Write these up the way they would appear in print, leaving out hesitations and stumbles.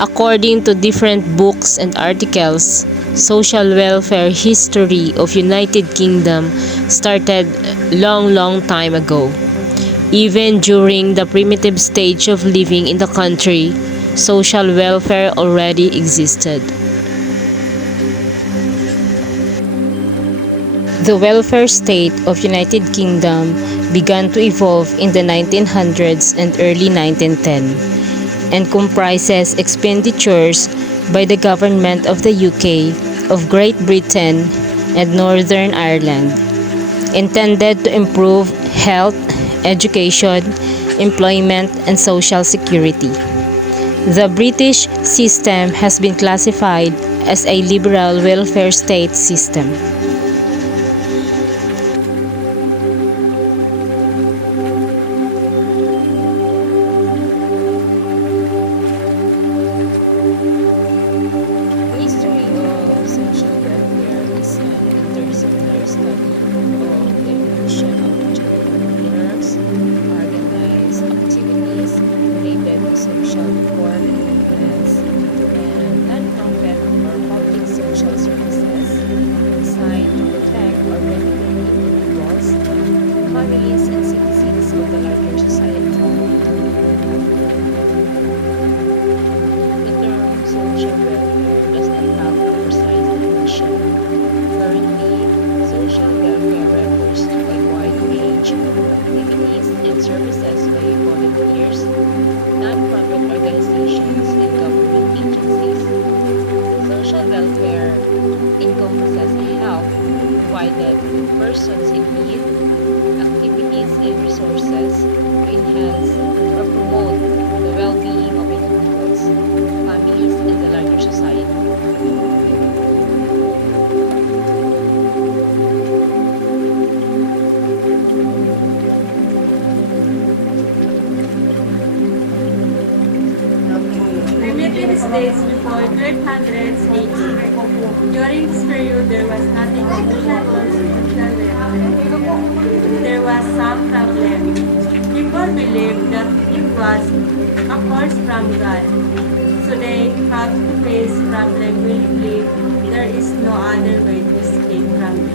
According to different books and articles, social welfare history of United Kingdom started long time ago. Even during the primitive stage of living in the country, social welfare already existed. The welfare state of United Kingdom began to evolve in the 1900s and early 1910 and comprises expenditures by the government of the UK, of Great Britain, and Northern Ireland, intended to improve health, education, employment, and social security. The British system has been classified as a liberal welfare state system. The history of social welfare is an interdisciplinary study of the evolution of generous, organized activities related to social reform movements and non-profit or public social services designed to protect or benefit individuals, families, and citizens of the larger society. The term social welfare does not have a precise definition. Currently, social welfare refers to a wide range of activities and services by volunteers, non-profit organizations, and government agencies. Social welfare encompasses help provided to persons in need, activities and resources to enhance or promote the well-being of individuals, families, and the larger society. Primitive states before 1200s AD. During this period, there was nothing unusual. There was some problem. People believed that it was a curse from God. So they have to face problem willingly. There is no other way to escape from it.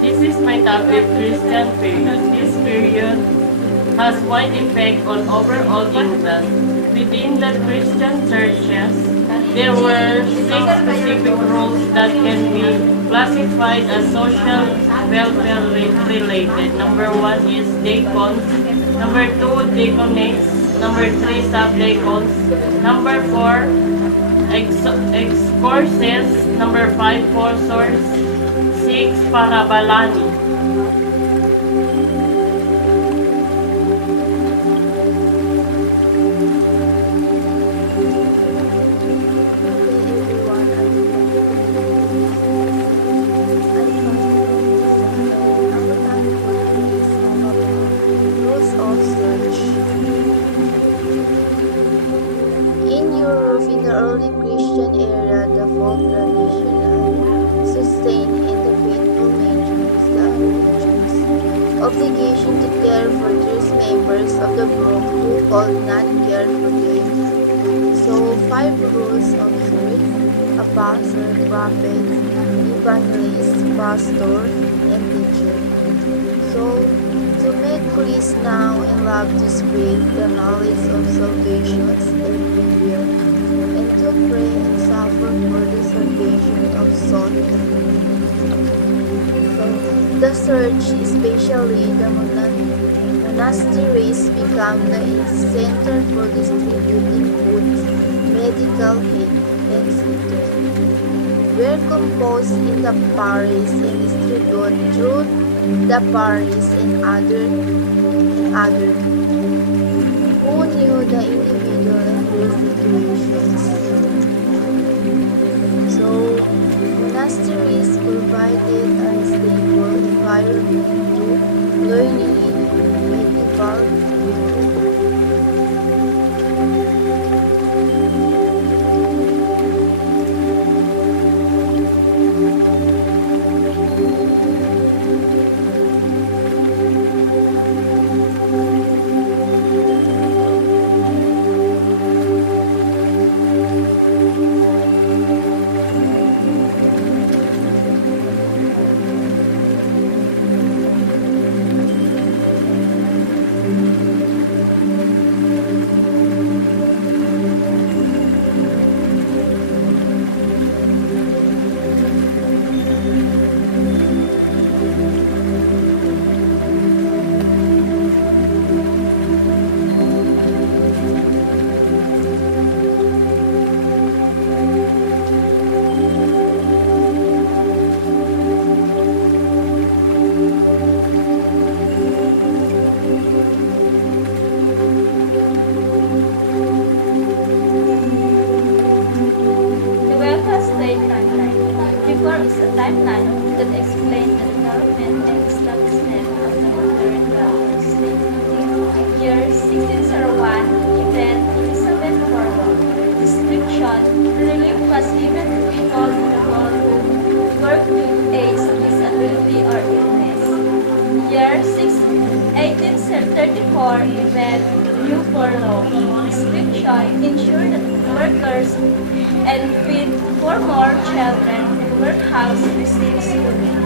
This is my topic, Christian period. This period has wide effect on overall England. Within the Christian churches, there were 6 specific roles that can be classified as social welfare related. Number 1 is deacons. Number 2, deaconess. Number 3, sub-deacons. Number 4, excurses. Number 5, forcers. 6, parabalani. In Europe, in the early Christian era, the folk tradition sustained in the faithful nature is the religion's obligation to care for those members of the group who could not care for them. So, 5 rules observed: apostle, prophet, evangelist, pastor, and teacher. So, to make peace now and love to spread the knowledge of salvation everywhere, and to pray and suffer for the salvation of souls. So, the church, especially the monasteries become the center for distributing goods, medical aid, and cities were composed in the parish and distributed through the parish and other who knew the individual and their situations. So, monasteries provided a stable environment to learning in medieval Britain. The welfare state timeline. Before is a timeline that explains the development and establishment of the modern welfare state. Year 1601, event Elizabeth Warlock. Description: relief was given to people in the world who work due to age, disability, or illness. Year 1834, event New Poor Law. Description: ensure that workers and feed 4 more children in workhouse receive schooling.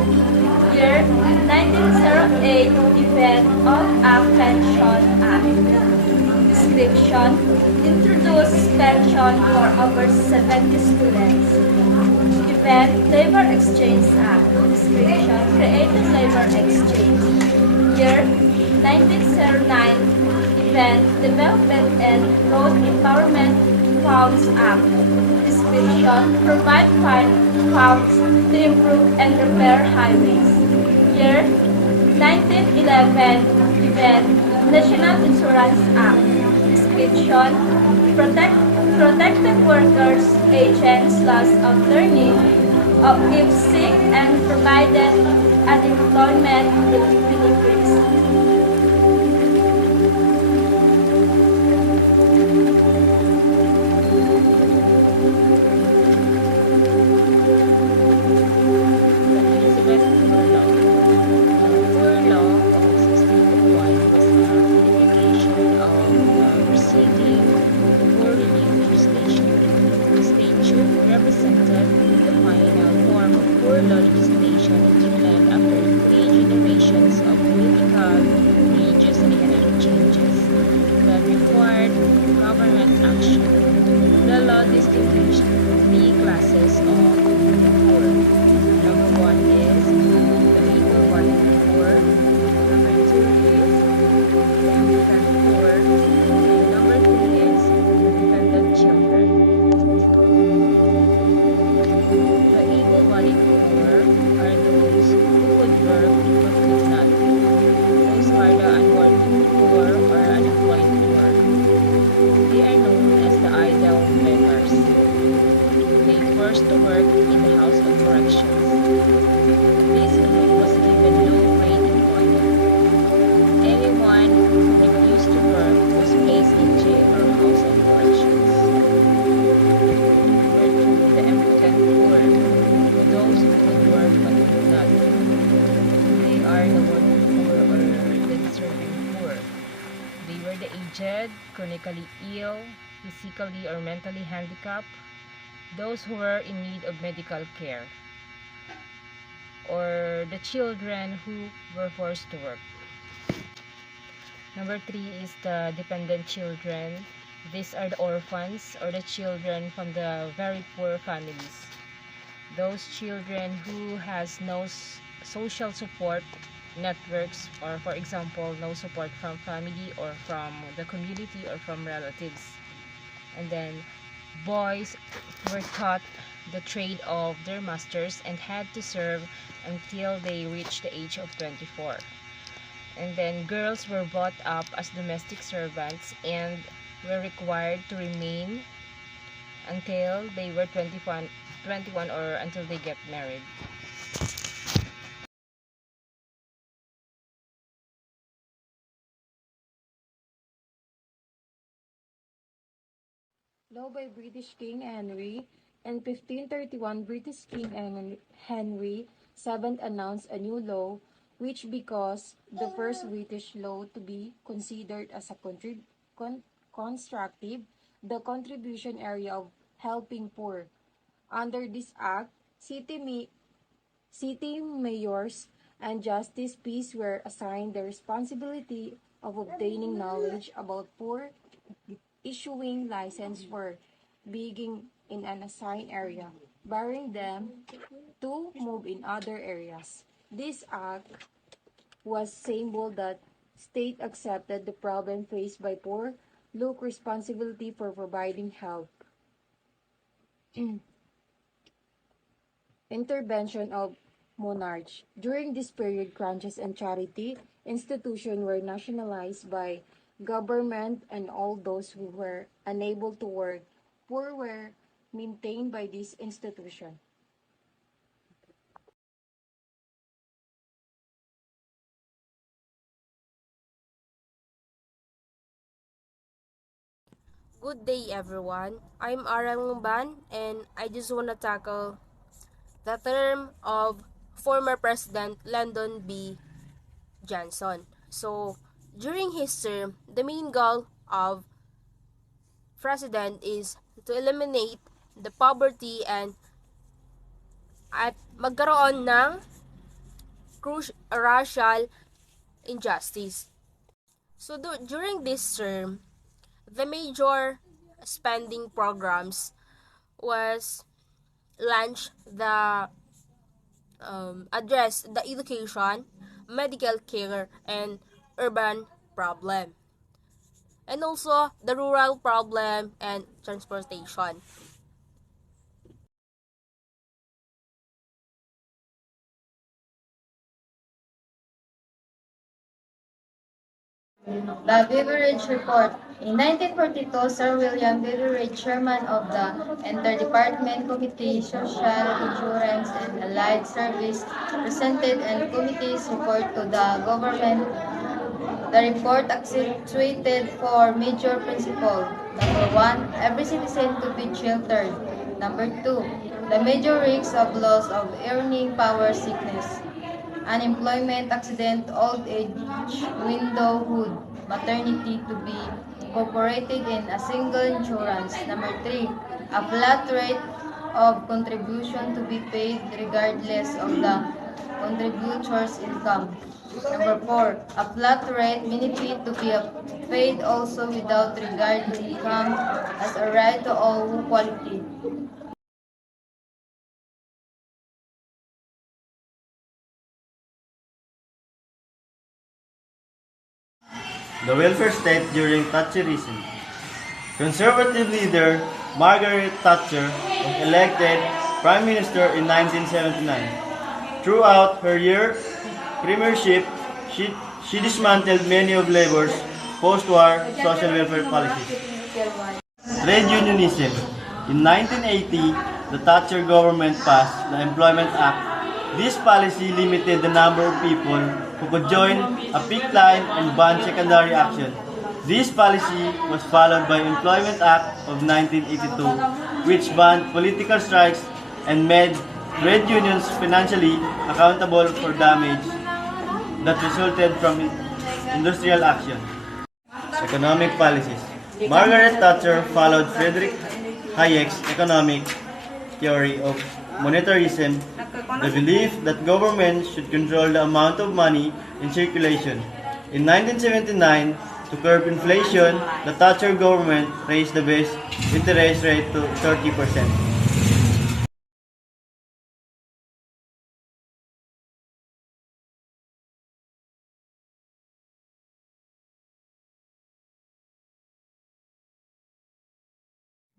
Year 1908, event of a Pension Act. Description: introduce pension for over 70 students. Event Labor Exchange Act. Description: create a labor exchange. Year 1909, event Development and Road Empowerment Funds Act. Description: provide funds to improve and repair highways. Year 1911, event National Insurance Act. Description: protected workers, agents, loss of learning, if sick, and provided unemployment benefits. Elizabeth Poor Law. Poor Law of 1601 was a codification of the preceding poor relief legislation. The statute represented the final form of poor law legislation in England after 3 generations of political, religious, and economic changes that required government action. The law distinguished 3 classes of the poor. Number 1 is the able-bodied poor. Number 2 is the impotent poor. And number 3 is the dependent children. The able-bodied poor are those who could work but could not. Those are the unworking poor or unemployed poor. They are known as the idle beggars. They forced to work in the House of Corrections. This group was given no great employment. Anyone who refused to work was placed in jail or House of Corrections. Number 2, the impotent poor. Those who could work but could not. They are the working poor or the deserving poor. They were the aged, chronically ill, physically or mentally handicapped, those who were in need of medical care, or the children who were forced to work. Number 3 is the dependent children. These are the orphans or the children from the very poor families. Those children who has no social support networks, or for example, no support from family or from the community or from relatives. And then boys were taught the trade of their masters and had to serve until they reached the age of 24. And then girls were brought up as domestic servants and were required to remain until they were 21 or until they get married. Law by British King Henry. In 1531, British King Henry VII announced a new law, which because the first British law to be considered as a constructive, the contribution area of helping poor. Under this act, city mayors and justice peace were assigned the responsibility of obtaining knowledge about poor, issuing license for being in an assigned area, barring them to move in other areas. This act was symbol that state accepted the problem faced by poor, look responsibility for providing help. Intervention of monarchs. During this period, crunches and charity institutions were nationalized by government, and all those who were unable to work poor were maintained by this institution. Good day, everyone. I'm Arang Ban, and I just want to tackle the term of former President Lyndon B. Johnson. So, during his term, the main goal of president is to eliminate the poverty and at magkaroon ng racial injustice. So, during this term, the major spending programs was launch the address the education, medical care, and urban problem, and also the rural problem and transportation. The Beveridge Report. In 1942, Sir William Beveridge, chairman of the Interdepartment Committee, Social Insurance and Allied Service, presented a committee's report to the government. The report accentuated four major principles. Number one, every citizen to be sheltered. Number two, the major risks of loss of earning power, sickness, unemployment, accident, old age, widowhood, maternity to be incorporated in a single insurance. Number three, a flat rate of contribution to be paid regardless of the contributor's income. Number four, a flat rate benefit to be paid also without regard to income as a right to all who qualify. The welfare state during Thatcherism. Conservative leader Margaret Thatcher was elected Prime Minister in 1979. Throughout her year premiership, she dismantled many of Labour's post-war social welfare policies. Trade unionism. In 1980, the Thatcher government passed the Employment Act. This policy limited the number of people who could join a picket line and banned secondary action. This policy was followed by Employment Act of 1982, which banned political strikes and made trade unions financially accountable for damage that resulted from industrial action. Economic policies. Margaret Thatcher followed Friedrich Hayek's economic theory of monetarism, the belief that government should control the amount of money in circulation. In 1979, to curb inflation, the Thatcher government raised the base interest rate to 30%.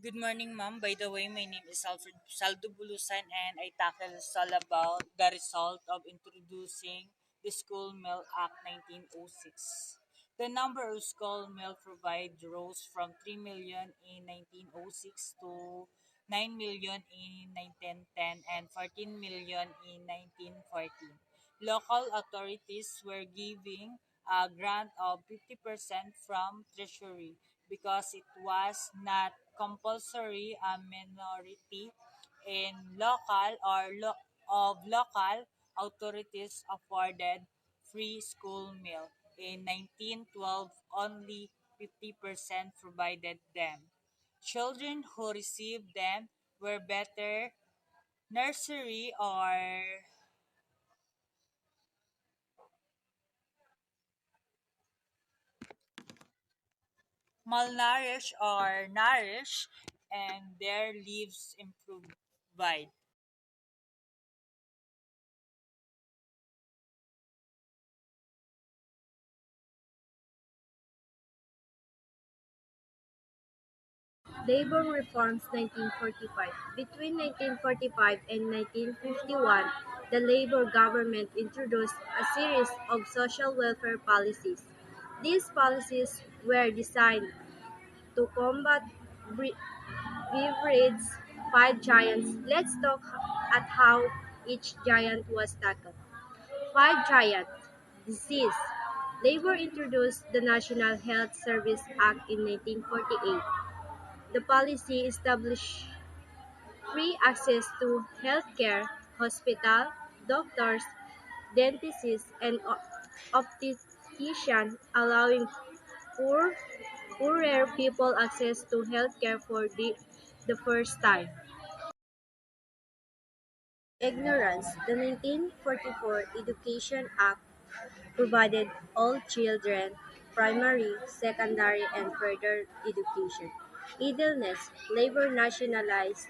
Good morning, ma'am. By the way, my name is Alfred Saldo Bulusan, and I tackle all about the result of introducing the School Meal Act 1906. The number of school meal provided rose from 3 million in 1906 to 9 million in 1910 and 14 million in 1914. Local authorities were giving a grant of 50% from Treasury because it was not compulsory. A minority in local authorities afforded free school meal. In 1912, only 50% provided them. Children who received them were better nursery or malnourished or nourished, and their lives improved. Labor Reforms 1945. Between 1945 and 1951, the Labor government introduced a series of social welfare policies. These policies were designed to combat beveridge's five giants. Let's look at how each giant was tackled. Five giants. Disease. Labor introduced the National Health Service Act in 1948. The policy established free access to healthcare, hospital, doctors, dentists, and opticians, allowing poor, poorer people access to healthcare for the first time. Ignorance. The 1944 Education Act provided all children primary, secondary, and further education. Idleness. Labor nationalized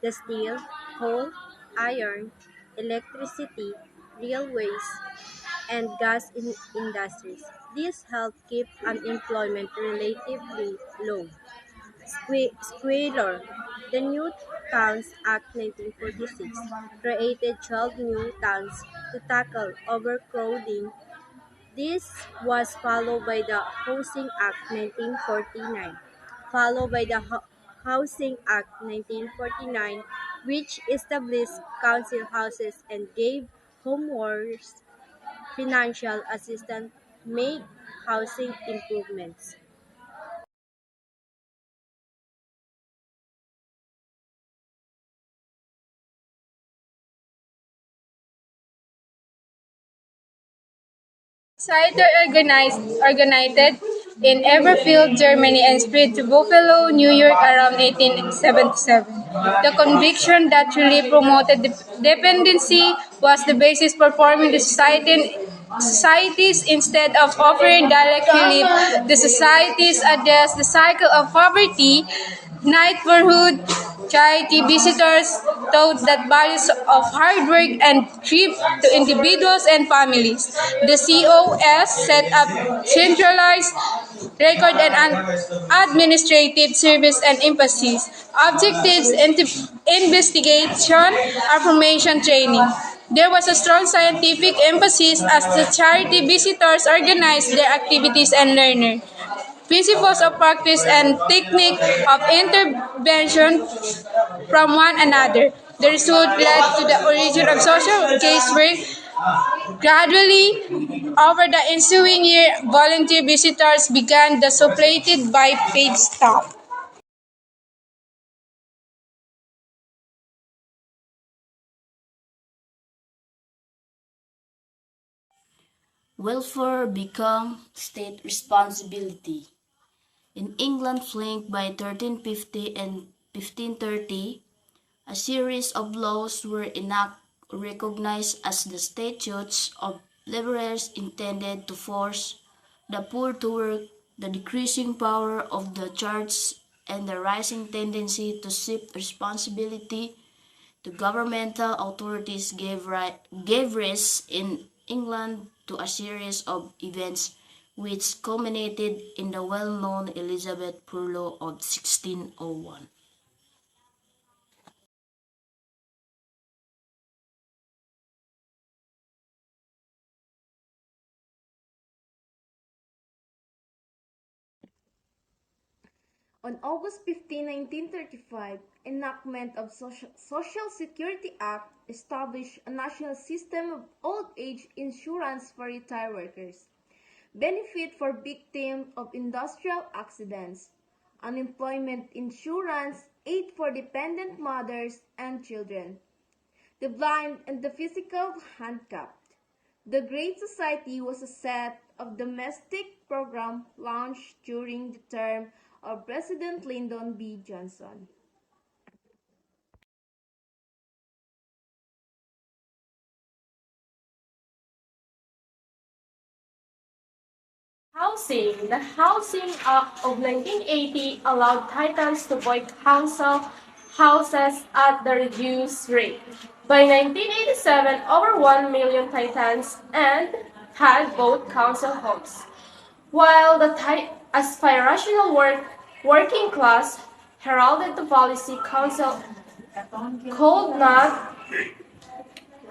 the steel, coal, iron, electricity, railways, and gas industries. This helped keep unemployment relatively low. Squalor. The New Towns Act 1946 created 12 new towns to tackle overcrowding. This was followed by the Housing Act 1949, followed by the Housing Act 1949, which established council houses and gave homeowners financial assistance to make housing improvements. Cider organized in Everfield, Germany and spread to Buffalo, New York around 1877. The conviction that really promoted dependency was the basis for forming the societies instead of offering direct relief. The societies address the cycle of poverty, neighborhood charity visitors taught that values of hard work and thrift to individuals and families. The COS set up centralized record and administrative service and emphasis. Objectives, investigation, affirmation training. There was a strong scientific emphasis as the charity visitors organized their activities and learners. Principles of practice and technique of intervention from one another. The result led to the origin of social casework. Gradually, over the ensuing year, volunteer visitors began the supplanted by paid staff. Welfare became state responsibility. In England, flanked by 1350 and 1530, a series of laws were enacted recognized as the statutes of liberals intended to force the poor to work. The decreasing power of the church and the rising tendency to shift responsibility to governmental authorities gave rise in England to a series of events which culminated in the well-known Elizabeth Poor Law of 1601. On August 15, 1935, enactment of Social Security Act established a national system of old age insurance for retired workers, benefit for victims of industrial accidents, unemployment insurance, aid for dependent mothers and children, the blind and the physical handicapped. The Great Society was a set of domestic programs launched during the term of President Lyndon B. Johnson. Housing. The Housing Act of 1980 allowed Titans to buy council houses at the reduced rate. By 1987, over 1 million Titans and had bought council homes. While the aspirational working class heralded the policy, council could not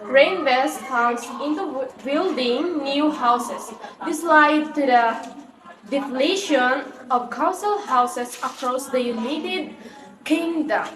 reinvest funds into building new houses. This led to the deflation of council houses across the United Kingdom.